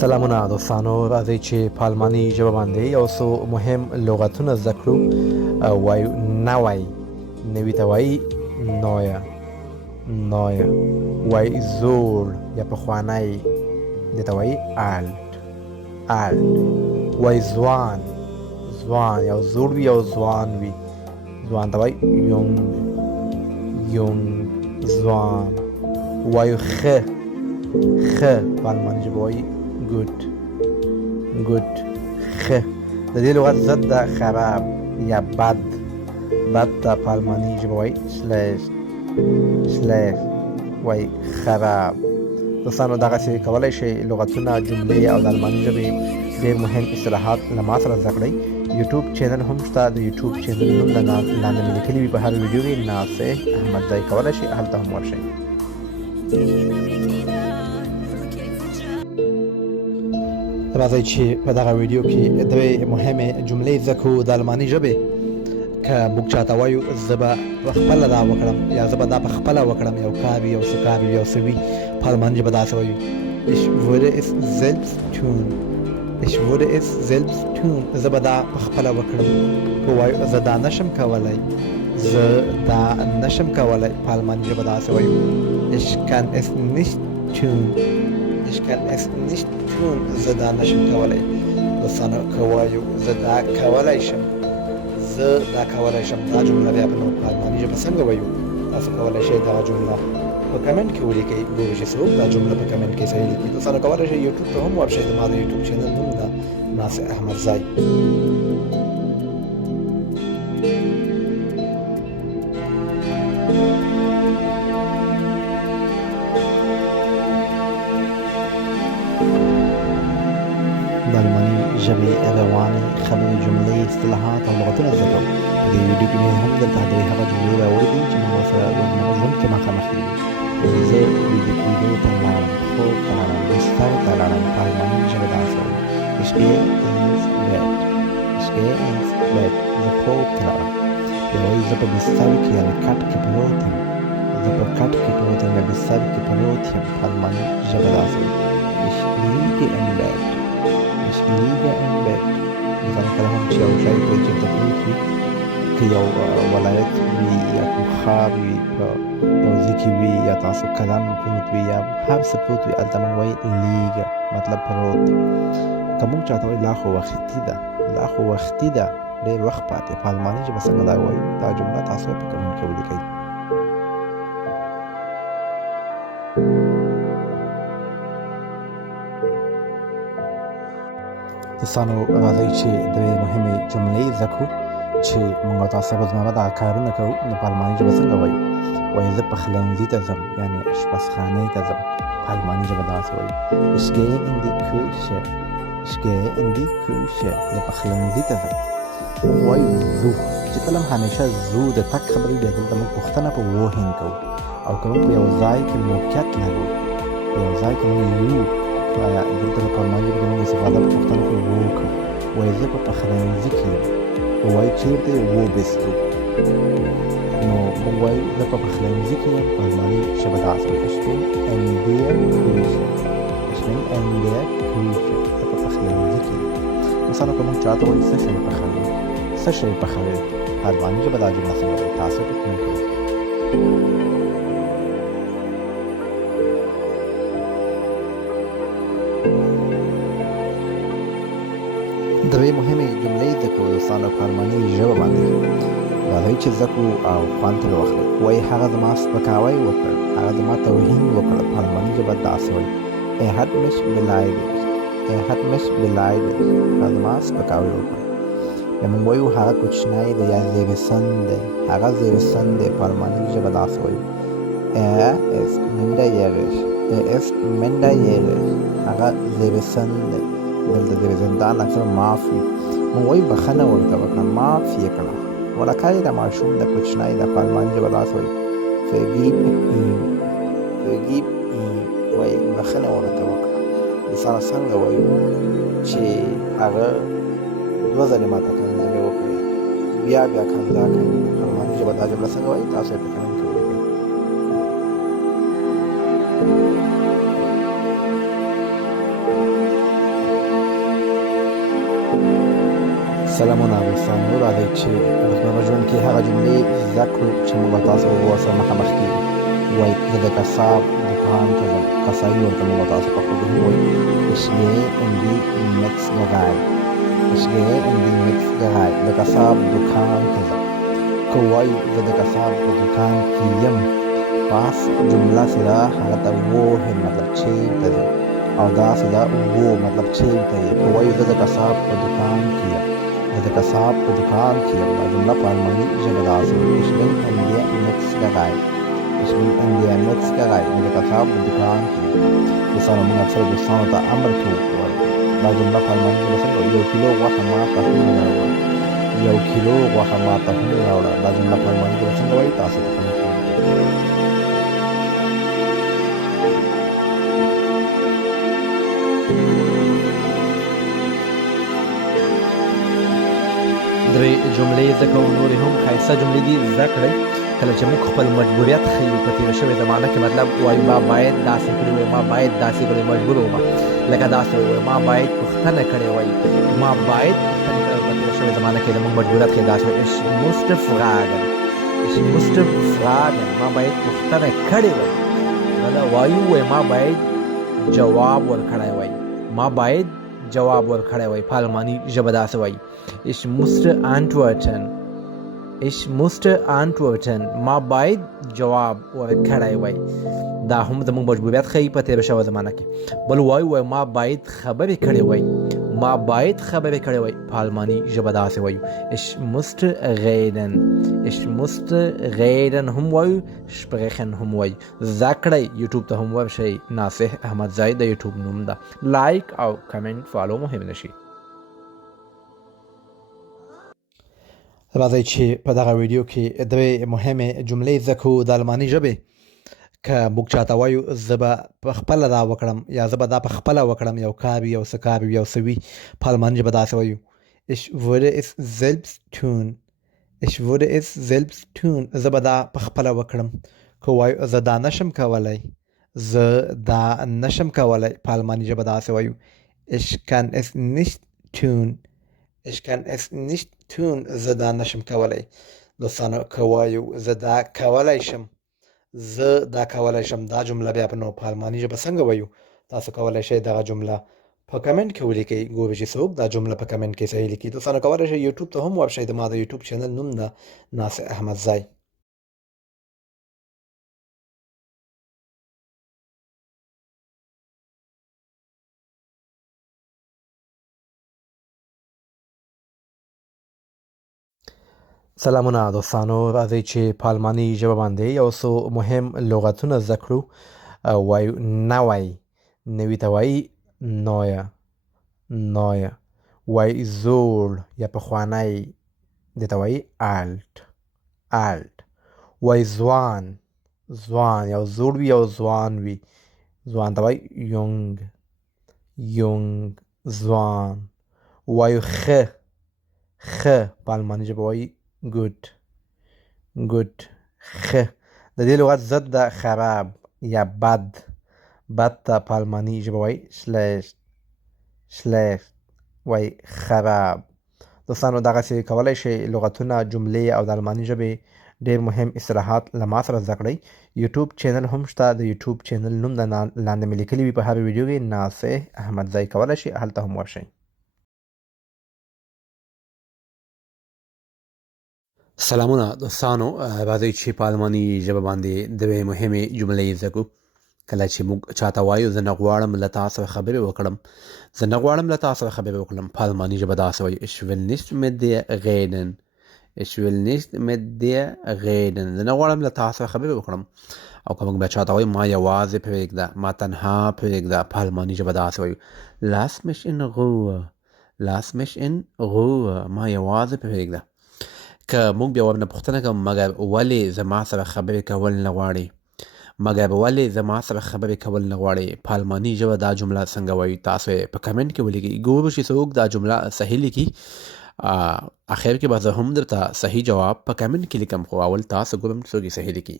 سلامونه دوستانو، راځئ چې په الماني ژبه باندې یو څو مهم لغتونه زده کړو. وایو نوي ته وایي نویه، وایي زوړ یا پخوانی دې ته وایي الټ، وایي ځوان یو زوړ وي یو ځوان وي، ځوان ته وایي یونګ ځوان. وایو ښه په الماني ژبه وایي ګوټ، ښه. د دې لغت ضد ده خراب یا بد ته په الماني ژبه وایي شلیش، وایي خراب. دوستانو دغسې کولی شئ لغتونه، جملې او د الماني ژبې ډېر مهم اصطلاحات له ما سره زده کړئ. یوټیوب چینل هم شته، د یوټیوب چینل نوم لاندې مې لیکلي وي په هر ویډیو کې، ناصح احمدزی کولی شئ هلته هم ورشئ. راځئ چې په دغه ویډیو کې دوې مهمې جملې زده کړو د الماني ژبې. که موږ چاته وایو زه به پخپله دا وکړم یا زه به دا پخپله وکړم، یو کار وي، یو څه کار وي، یو څه وي، په الماني ژبه داسې وایو ich würde es selbst tun، زه به دا پخپله وکړم. که وایو زه دا نشم کولی، په الماني ژبه داسې وایو ich kann es nicht tun، زه دا نشم کولی. دوستانو که وایو زه دا کولی شم، دا جمله بیا په الماني ژبه څنګه وایو؟ تاسو کولی شئ دا جمله په کمنټ کې ولیکئ، ګورو چې څوک دا جمله په کمنټ کې صحیح لیکي. دوستانو کولی شئ یوټیوب ته هم ورشئ، زما د یوټیوب چینل نوم ده ناصح احمدزی. د الماني ژبې روانې خبرې، جملې، اصطلاحات او لغتونه زده کوو. په دې ویډیو کې مې هم دلته درې هغه جملې راوړې دي چې موږ ورسره روزمره ژوند کې مخامخ کېږو. زه ویډیو ته لاړم، خوب ته لاړم، بستر ته لاړم، په الماني ژبه داسې وایو ich gehe ins Bett، زه خوب ته لاړم. بیا وایي زه په بستر کې یعنې کټ کې پروت یم، یا بستر کې پروت یم، په الماني ژبه داسې وایو ich liege im Bett. مثلا کله هم چې یو ځای کې چېرته پروت وي، که یو ولایت وي یا کوم ښار وي، په یو ځای کې وي، یا تاسو کلن پروت وي یا هر څه پروت وي، هلته موږ وایي لیږه، مطلب پروت. که موږ چاته وایي لا خو وختي ده، ډېر وخت پاتې، په الماني ژبه څنګه دا وایو؟ دا جمله تاسو په کمنټ کې ولیکئ. دوستانو راځئ چې درې مهمې جملې زده کړو چې موږ او تاسو روزمره دغه کارونه کوو. نو په الماني ژبه څنګه وایو؟ وایي زه پخلنځي ته ځم، یعنې اشپزخانې ته ځم، په الماني ژبه داسې وایو ich gehe in die Küche، زه پخلنځي ته ځم. وایو ځو، چې کله هم همیشه ځو د تګ خبرې، بیا دلته موږ پوښتنه په وهند کوو. او که موږ په یو ځای کې موقعیت لرو، په یو ځای کې موږ یو، دلته په الماني ژبه کې موږ استفاده په پوښتنه کې وکړو. وایي زه په پخلنځي کې یم، وایي چېرته یې wo bist du، نو موږ وایو زه په پخلنځي کې یم، په الماني ژبه داسې وایو ich bin in der Küche، زه په پخلنځي کې یم. مثلا که موږ چاته وایي څه شی پخوئ، په الماني ژبه دا جمله څنګه وایي؟ تاسو په کمنټ کې ولیکئ. دوې مهمې جملې زده کړو دوستانو په الماني ژبه باندې. راځئ چې زده کړو او خوند ترې واخلئ. وایي هغه زما سپکاوی وکړ، هغه زما توهین وکړ، په الماني ژبه داسې وایي er hat mich beleidigt، هغه زما سپکاوی وکړ. یا موږ وایو هغه کوچنی دی یا زیرسن دی، هغه زیرسن دی، په الماني ژبه داسې وایو er ist minderjährig، هغه زیرسن دی. دلته زیرزندان اکثر معاف وي، موږ وایو بخښنه ورته وکړه، معاف یې کړه. ولکه د ماشوم د کوچنی د په الماني ژبه داسې وایو vergib ihm، وایي بخښنه ورته وکړه. مثلا څنګه وایو چې هغه دوه ځلې ماته کنځلې وکړې، بیا کنځا کوي، په الماني ژبه دا جمله څنګه وایي؟ تاسو یې په کمنټ کې ولیکئ. سلامونه دوستانو، راځئ چې روزمره ژوند کې هغه جملې زده کړو چې موږ تاسو ورسره مخامخ کېږو. وایي زه د قصاب دکان ته ځم. قصابي ورته موږ تاسو په پښتو کې وایي ich gehe in die Metzgerei. ich gehe in die Metzgerei. د قصاب دکان ته ځم. که وایو زه د قصاب په دکان کې یم، پاس جمله چې ده هغه ته wohin مطلب چېرته ځم، او داسې ده wo مطلب چېرته یې. که وایو زه د قصاب په دکان کې یم، زه د قصاب په دکان کې یم، دا جمله په الماني ژبه داسې وایي ich bin in der Metzgerei. ich bin in der Metzgerei. زه د قصاب په دکان کې یم. دوستانو موږ اکثر دوستانو ته امر کوو دا جمله په الماني ژبه څنګه وایي 1 کیلو غوښه ماته هم راوړه. 1 کیلو غوښه ماته هم راوړه. دا جمله په الماني ژبه څنګه وایي تاسو ته کوم درې جملې زده کوو، نورې هم ښایسته جملې دي زده کړئ. کله چې موږ خپل مجبوریت ښیو په تېره شوې زمانه کې، مطلب وایو ما باید داسې کړي وای، ما باید داسې کړی، مجبور وم لکه داسې وای، ما باید پوښتنه کړې وای، ما باید پوښتنه کړې په تېره شوې زمانه کې زموږ مجبوریت ښیي داسې وایي ich musste fragen. ich musste fragen. ما باید پوښتنه کړې وای. وایو وای ما باید جواب ورکړی وای، ما باید جواب ورکړی وای. په الماني ژبه داسې وایي ich musste antworten. ich musste antworten. ما باید جواب ورکړی وای. دا هم زموږ مجبوریت ښیي په تېره شوې زمانه کې. بل وایو ما باید خبرې کړې وای، ما باید خبرې کړې وای. په الماني ژبه داسې وایو ich musste reden. ich musste reden هم وایو، sprechen هم وایو. زده کړئ. یوټیوب ته هم ورشئ. ناصح احمدزی د یوټیوب نوم ده. لایک او کمنټ فالو مهم نشي. راځئ چې په دغه ویډیو کې درې مهمې جملې زده کړو د الماني ژبې. که موږ چاته وایو زه به په خپله دا وکړم، یا زه به دا په خپله وکړم، یو کار وي، یو څه کار وي، یو څه وي، په الماني ژبه داسې وایو ich würde es selbst tun. ich würde es selbst tun. زه به دا په خپله وکړم. که وایو زه دا نشم کولی، زه دا نشم کولی، په الماني ژبه داسې وایو ich kann es nicht tun. ich kann es nicht tun. زه دا نشم کولی. دوستانو که وایو زه دا کولی شم، زه دا کولی شم، دا جمله بیا په نو په الماني ژبه څنګه وایو؟ تاسو کولی شئ دغه جمله په کمنټ کې ولیکئ. ګورئ چې څوک دا جمله په کمنټ کې صحیح لیکي. دوستانو کولی شئ یوټیوب ته هم ورشئ. د ما د یوټیوب چینل نوم ده ناصح احمدزی. سلامونه دوستانو، راځئ چې په الماني ژبه باندې یو څو مهم لغتونه زده کړو. وایو نوی، نوي ته وایي نویه، نویه. وایي زوړ یا پخوانی، دې ته وایي alt، alt. وایي ځوان، ځوان، یو زوړ وي یو ځوان وي، ځوان ته وایي یونګ، یونګ، ځوان. وایو ښه، ښه، په الماني ژبه وایي good، good، ښه. د دې لغت ضد ده خراب یا بد، بد ته په الماني ژبه وایي schlecht، schlecht، وایي خراب. دوستانو دغسې کولی شئ لغتونه، جملې او د الماني ژبې ډېر مهم اصطلاحات له ما سره زده کړئ. یوټیوب چینل هم شته. د یوټیوب چینل نوم د لاندې مې لیکلي وي په هر ویډیو کې ناصح احمدزی. کولی شئ هلته هم ورشئ. سلامونه دوستانو، راځئ چې په الماني ژبه باندې درې مهمې جملې زده کړو. کله چې موږ چاته وایو زه نه غواړم له تا سره خبرې وکړم، زه نه غواړم له تا سره خبرې وکړم، په الماني ژبه داسې وایي ich will nicht mit dir reden. ich will nicht mit dir reden. زه نه غواړم له تا سره خبرې وکړم. او که موږ بیا چاته وایو ما یوازې پرېږده، ما تنها پرېږده، په الماني ژبه داسې وایو lass mich in Ruhe. lass mich in Ruhe. ما یوازې پرېږده. که موږ بیا ورنه پوښتنه کوو مګر ولې زما سره خبرې کول نه غواړې، مګر ولې زما سره خبرې کول نه غواړې، په الماني ژبه دا جمله څنګه وایو؟ تاسو یې په کمنټ کې ولیکئ. ګورو چې څوک دا جمله صحیح لیکي. اخر کې به زه هم درته صحیح جواب په کمنټ کې لیکم، خو اول تاسو ګورم څوک یې صحیح لیکي.